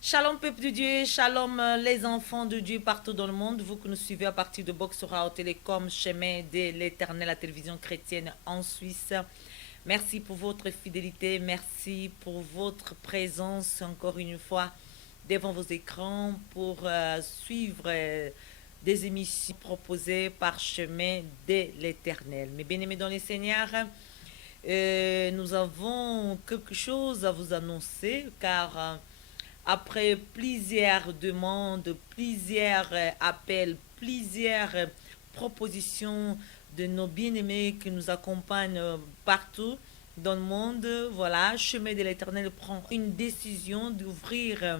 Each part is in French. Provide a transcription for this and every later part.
Shalom peuple de Dieu, shalom les enfants de Dieu partout dans le monde, vous que nous suivez à partir de Boxora au Télécom, chemin de l'Éternel, la télévision chrétienne en Suisse. Merci pour votre fidélité, merci pour votre présence encore une fois devant vos écrans pour suivre des émissions proposées par chemin de l'Éternel. Mes bien-aimés dans les Seigneurs, nous avons quelque chose à vous annoncer car après plusieurs demandes, plusieurs appels, plusieurs propositions de nos bien-aimés qui nous accompagnent partout dans le monde, voilà, Chemin de l'Éternel prend une décision d'ouvrir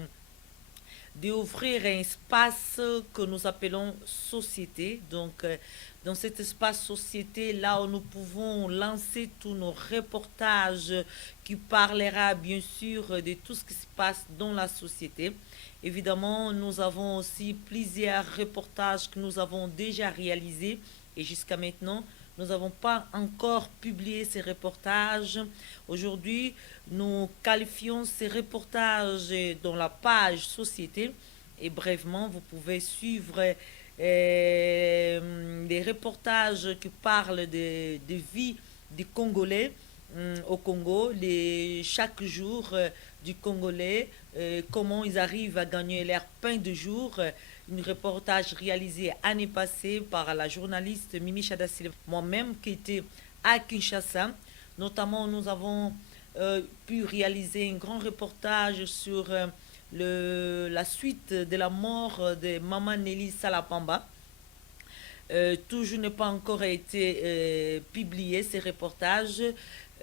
un espace que nous appelons société. Donc, dans cet espace société, là où nous pouvons lancer tous nos reportages qui parlera bien sûr de tout ce qui se passe dans la société. Évidemment, nous avons aussi plusieurs reportages que nous avons déjà réalisés et jusqu'à maintenant, nous n'avons pas encore publié ces reportages. Aujourd'hui, nous qualifions ces reportages dans la page société et brièvement, vous pouvez suivre des reportages qui parlent de vie des Congolais au Congo, chaque jour du Congolais, comment ils arrivent à gagner leur pain de jour. Un reportage réalisé l'année passée par la journaliste Mimi Chada Silva, moi-même qui était à Kinshasa. Notamment, nous avons pu réaliser un grand reportage sur la suite de la mort de Maman Nelly Salapamba. Toujours n'a pas encore été publié ces reportages.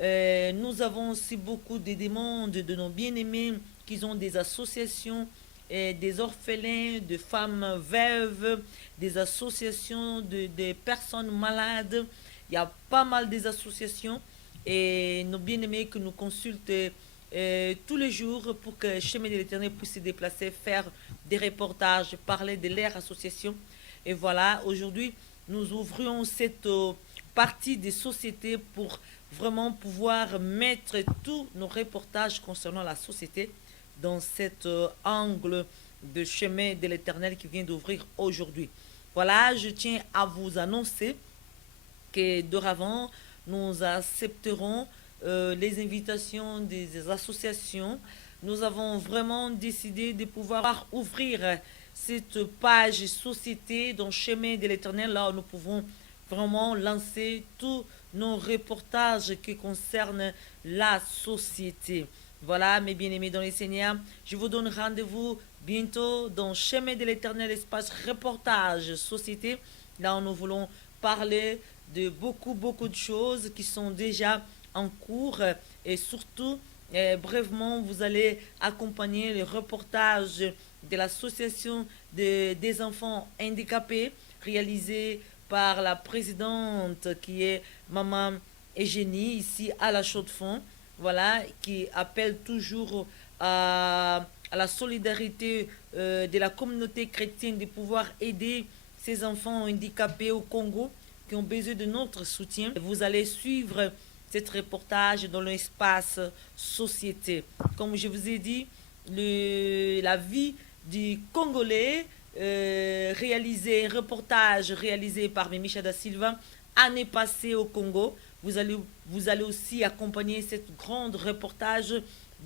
Nous avons aussi beaucoup de demandes de nos bien-aimés qui ont des associations, des orphelins, de femmes veuves, des associations de personnes malades. Il y a pas mal des associations et nos bien-aimés que nous consultent tous les jours pour que Chemin de l'Éternel puisse se déplacer, faire des reportages, parler de leur association. Et voilà, aujourd'hui, nous ouvrons cette partie des sociétés pour vraiment pouvoir mettre tous nos reportages concernant la société dans cet angle de Chemin de l'Éternel qui vient d'ouvrir aujourd'hui. Voilà, je tiens à vous annoncer que dorénavant, nous accepterons les invitations des associations. Nous avons vraiment décidé de pouvoir ouvrir cette page société dans Chemin de l'Éternel, là où nous pouvons vraiment lancer tous nos reportages qui concernent la société. Voilà, mes bien-aimés dans les Seigneurs, je vous donne rendez-vous bientôt dans Chemin de l'Éternel, espace reportage société, là où nous voulons parler de beaucoup de choses qui sont déjà en cours et surtout, brièvement, vous allez accompagner les reportages de l'association des enfants handicapés réalisé par la présidente qui est Maman Eugénie ici à la Chaux-de-Fonds, voilà, qui appelle toujours à la solidarité de la communauté chrétienne de pouvoir aider ces enfants handicapés au Congo qui ont besoin de notre soutien. Vous allez suivre cet reportage dans l'espace société. Comme je vous ai dit, la vie du Congolais, un reportage réalisé par Mimi Chada Silva, année passée au Congo. Vous allez aussi accompagner cette grande reportage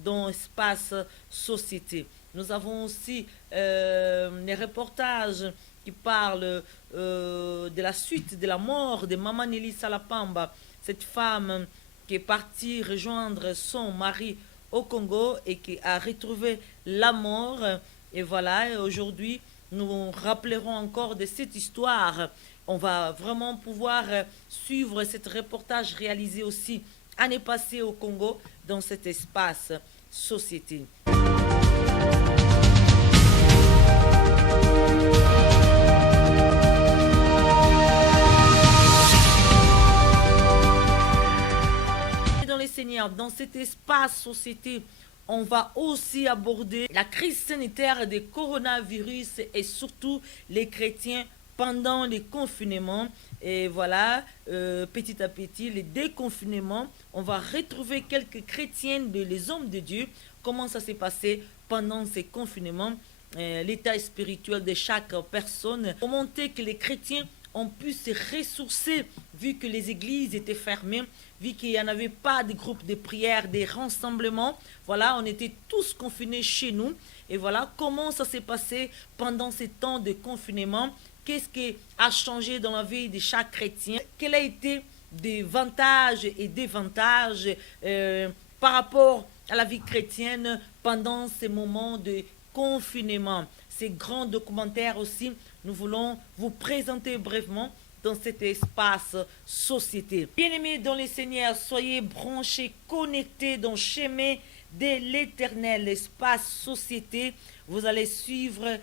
dans l'espace société. Nous avons aussi des reportages qui parlent de la suite de la mort de Maman Nelly Salapamba, cette femme qui est partie rejoindre son mari au Congo et qui a retrouvé la mort. Et voilà, aujourd'hui, nous rappellerons encore de cette histoire. On va vraiment pouvoir suivre cet reportage réalisé aussi année passée au Congo dans cet espace société. Dans les Seigneurs, dans cet espace société On va aussi aborder la crise sanitaire du coronavirus et surtout les chrétiens pendant les confinements. Et voilà, petit à petit, les déconfinements, on va retrouver quelques chrétiens, les hommes de Dieu, comment ça s'est passé pendant ces confinements, l'état spirituel de chaque personne, comment que les chrétiens ont pu se ressourcer vu que les églises étaient fermées, vu qu'il n'y en avait pas de groupes de prière, des rassemblements. Voilà, on était tous confinés chez nous. Et voilà comment ça s'est passé pendant ces temps de confinement. Qu'est-ce qui a changé dans la vie de chaque chrétien? Quel a été des avantages et désavantages par rapport à la vie chrétienne pendant ces moments de confinement? Ces grands documentaires aussi, nous voulons vous présenter brièvement dans cet espace société. Bien-aimés dans les Seigneurs, soyez branchés, connectés dans le chemin de l'éternel, espace société. Vous allez suivre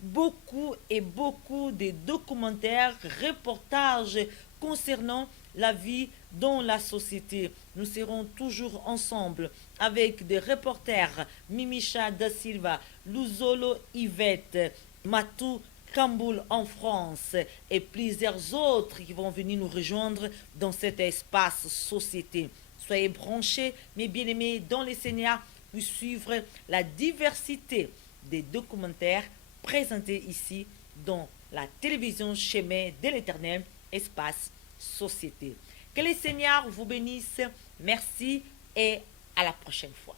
beaucoup et beaucoup de documentaires, reportages concernant la vie dans la société. Nous serons toujours ensemble avec des reporters Mimicha da Silva, Luzolo Yvette, Matou Kamboul en France et plusieurs autres qui vont venir nous rejoindre dans cet espace société. Soyez branchés, mes bien-aimés, dans les Seigneurs, pour suivre la diversité des documentaires présentés ici dans la télévision Chemin de l'Éternel, espace société. Que les Seigneurs vous bénissent. Merci et à la prochaine fois.